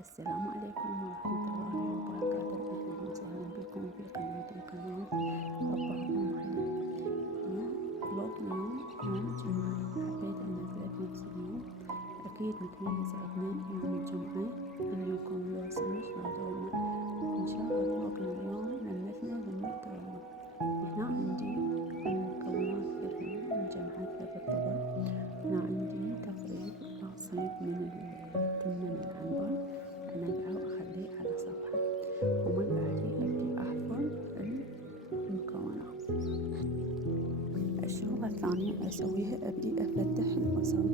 السلام عليكم ورحمة الله وبركاته. أهلا وسهلا بكم في قناة طباخ محلي. فلوق اليوم يوم الجمعة، حبيت أنزله بنفس اليوم. أكيد متميز عندنا يوم الجمعة أن نكون له سمش غدونا. إن شاء الله فلوقنا اليوم لمتنا للمحتوى. هنا عندي المكونات اللي جمعتها بالطبق. هنا عندي تقريبا راسين من التمن العنبر، أنقعه وأخليه على صفحة، ومن بعدي أبدي أحفر المكونات. الشغلة الثانية أسويها أبدي أفتح البصل،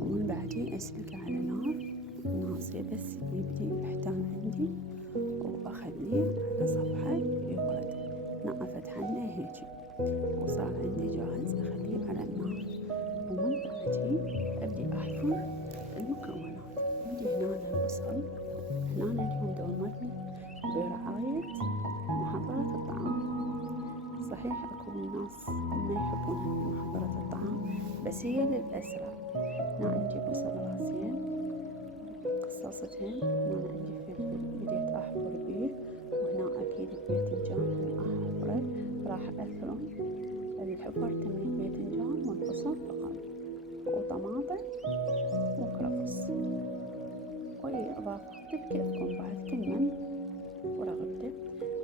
ومن بعدي أسلقه على نار ناصية بس يبدي يحتان عندي، وأخليه على صفحة يبرد. نقفت عنه هيجي وصار عندي جاهز، أخليه على النار. ومن بعدي أبدي أحفر المكونات. عندي هنا البصل، هنا اليوم دومتني برعاية محضرة الطعام. صحيح أكو ناس ما يحبون محضرة الطعام، بس هي للأسرع. هنا عندي بصل راسين قصاصتين، هنا عندي فلفل بديت أحفر بيه، وهنا أكيد الباذنجان أحفره. راح أثرم الحفرت من الباذنجان والبصل فقط، وطماطم وكرفس، وهي إضافات بكيفكم بعد كل ورغبته.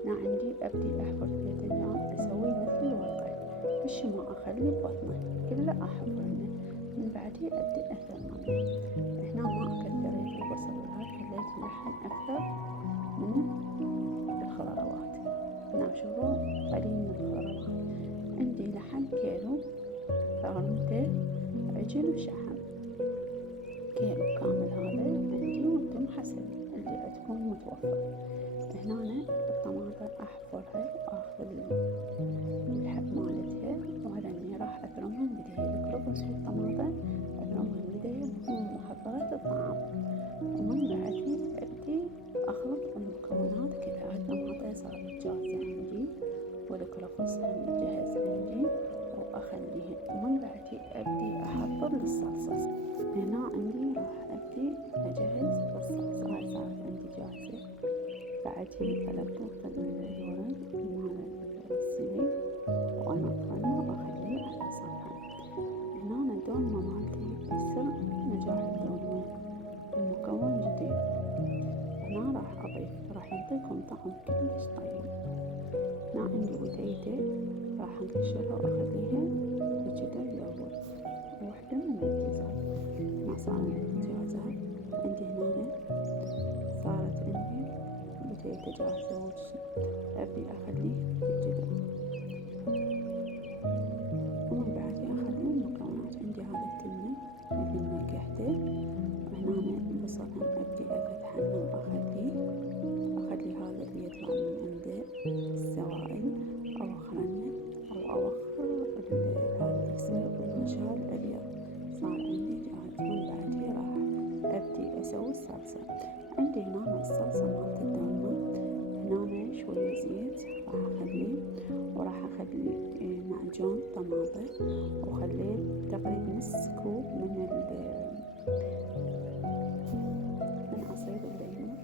هنا عندي أبدي أحفر الباذنجان أسويه مثل الورقة، مش ما أخلي ببطنه كله أحفرنه. من بعدي أبدي أثرمه. هنا ما كثرت البصل والهاي، خليت اللحم أكثر من الخضروات. هنا شوفوا قليل من الخضروات. عندي لحم كيلو، ثارمته عجل وشحم كيلو كامل هذا عندي، وانتم حسب اللي عندكم متوفر. هنا الطماطم أحفرها وآخذ الحب مالتها، وهذني راح أثرمهم بديه. الكرفس والطماطم أثرمهم بديه محضرة الطعام. ومن بعدي أبدي أخلط المكونات كلها. الطماطم صارت جاهزة عندي، والكرفس هم جاهز عندي، وأخليه. ومن بعدي أبدي أحضر للصلصة. هنا عندي راح أبدي أجهز للصلصة. هاي صارت عندي جاهزة. بعدين قلبت الورق مال السمك وأنا أطفنه وأخليه على صفحة. هنا الدولمة مالتي سر نجاح الدولمة المكون جديد. هنا راح أضيف، راح يعطيكم طعم كلش طيب. هنا عندي بتيتة راح أقشرها وأخليها بكذا يلون، وحدة من البيتزات. هنا صار عندي جاهزة. عندي هنا صارت عندي بتيتة جاهزة، أبدي أخليه بكذا. ومن بعدي أخلي المكونات. عندي هذا التمن مثل ما نكهته. هنا البصل هم أبدي أفتحنه وأخلي هذا اللي يطلع من عنده السوائل، أو أخرنه أو أوخر هذا اللي يصير بالغشاء الأبيض. صار عندي جاهز. من بعدي راح أبدي أسوي الصلصة. عندي هنا الصلصة مالت الدولمة. هنا شوية زيت راح أخليه، وراح أخلي معجون طماطم، وخليت تقريبا نص كوب من عصير الليمون،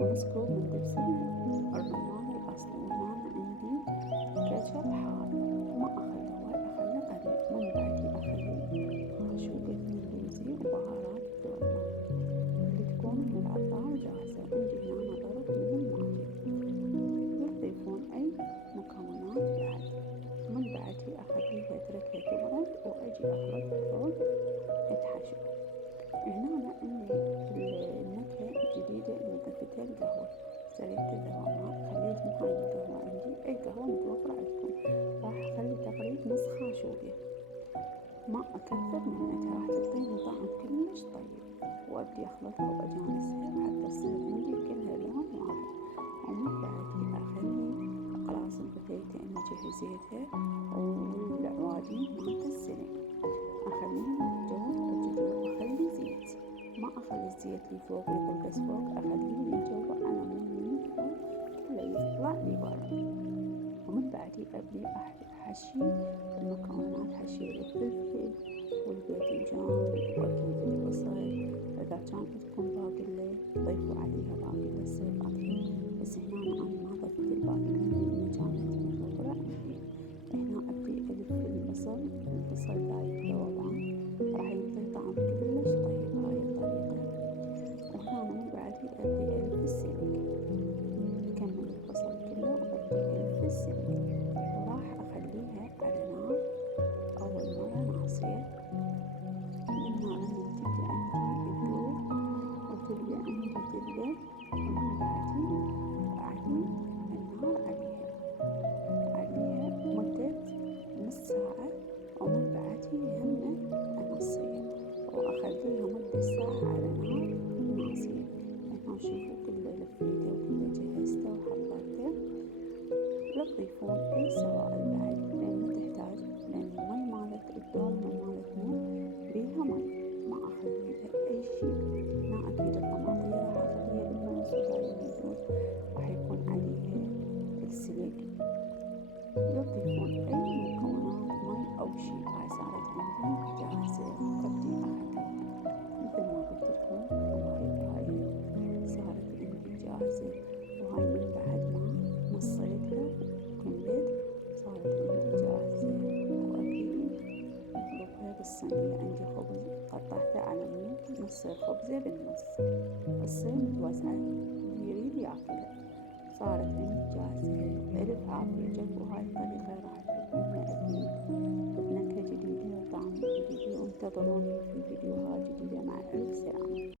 ونص كوب من دبس الرمان الأصلي. وهنا عندي كاتشب حار، ما أخلي هواي، أخلي قليل. من بعدي أخلي خاشوقة إنجليزي وبهارات الدولمة اللي تكون من العطار جاهزة. عندي هنا ضرب من الماجي، يضيفون أي مكونات بعد. من بعدي أخليها أتركها تبرد، وأجي أخلط الفرن أتحشو. هنا عندي النكهة الجديدة اللي ضفتها القهوة. سويت القهوة، خليت من هاي القهوة عندي أي قهوة متوفرة عندكم. راح أخلي تقريبا نص خاشوقة، ما أكثر منها، راح تعطيني طعم كلش طيب. وأبدي أخلطها وأجانسها حتى تصير عندي كلها لون واحد. ومن بعدي أخلي أقراص البتيتة اللي جهزيتها والعوادين مالت السلق، أخليهم جوا الجدور. وأخلي زيت، ما أخلي الزيت اللي فوق يطلقس فوق، أخليه لي جوا على مود من فوق كله يطلع لي برا. ومن بعدي أبدي أحشي المكونات. حشي الفلفل والباذنجان وأكيد البصل، إذا كان عندكم باقي تضيفوا عليها باقي البصل بس هنا أنا ما ضفت الباقي لأن كانت متوفرة عندي. هنا أبدي ألف البصل دايب ذوبان، راح ينطي طعم كلش طيب هاي الطريقة. وهنا من بعد أبدي ألف السمك، أكمل البصل كله وأبدي ألف السمك، وراح أخليها على نار أول مرة ناصية، من هنا لما تبدأ عندي تذوب وتبدأ عندي تذبل، ومن بعدين أعلي النار عليها مدة نص ساعة، ومن بعدين همه أنصيها وأخليها مدة ساعة على نار ناصية. هنا شوفوا كله لفيته وكله جهزته وحطيته. لا تضيفون أي سوائل بعد لأن ما تحتاج، لأن المي مالت الدولمة مالتنا بيها مي، ما أخليها أي شي. هنا أكيد الطماطية راح أخليها بالنص ودايب يدوب، راح يكون عليها السلق. لا تضيفون أي مكونات مي أو شي. هاي صارت عندي جاهزة وأبدي أخليها مثل ما قلت لكم هاي صارت عندي جاهزة. وهاي من بعد ما نصيتها وكملت صارت عندي جاهزة، وأبدي أطبخها بالصينية. عندي خبز قطعته على نص الخبزة بالنص، الصين متوزعة اللي يريد ياكلها. صارت عندي جاهزة. ألف عافية. جربوا هاي الطريقة راح تحبونها أكيد. نكهة جديدة وطعم جديد، وانتظروني في فيديوهات جديدة. مع ألف سلامة.